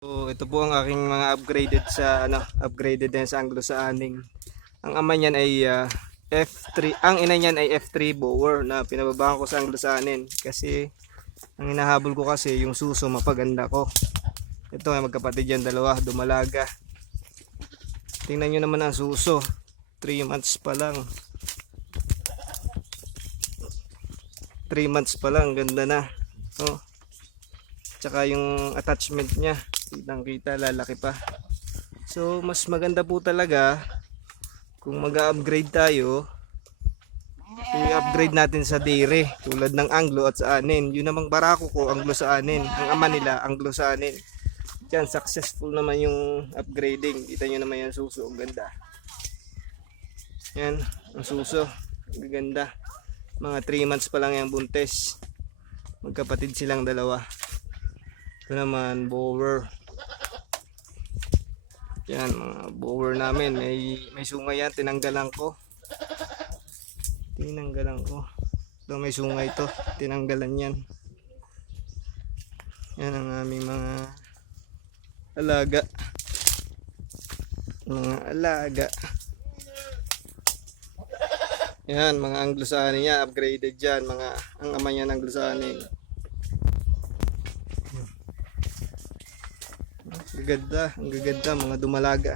So, ito po ang aking mga upgraded din sa Anglo sa aning. Ang ama niyan ay F3, ang ina niyan ay F3 Bower na pinababahan ko sa Anglo sa anin kasi ang hinahabol ko kasi yung suso mapaganda ko. Ito ay magkapatid yan dalawa, dumalaga. Tingnan niyo naman ang suso. 3 months pa lang. 3 months pa lang, ganda na. Oh. Tsaka yung attachment niya, kitang kita, lalaki pa. So mas maganda po talaga kung mag-upgrade tayo, i-upgrade natin sa dairy tulad ng Anglo at sa anin. Yun namang barako ko, Anglo sa anin. Ang ama nila, Anglo sa anin. Yan, successful naman yung upgrading. Kita nyo naman yung suso, ang ganda. Yan, ang suso, ang ganda. Mga 3 months pa lang yung buntes. Magkapatid silang dalawa. Ito naman, bower. Yan, mga bower namin. May sungay yan, tinanggalan ko. Ito may sungay to, tinanggalan yan. Yan ang aming mga alaga. Yan, mga Anglo sa anin niya, upgraded yan. Ang ama niya ng Anglo sa anin. Ang gaganda, mga dumalaga.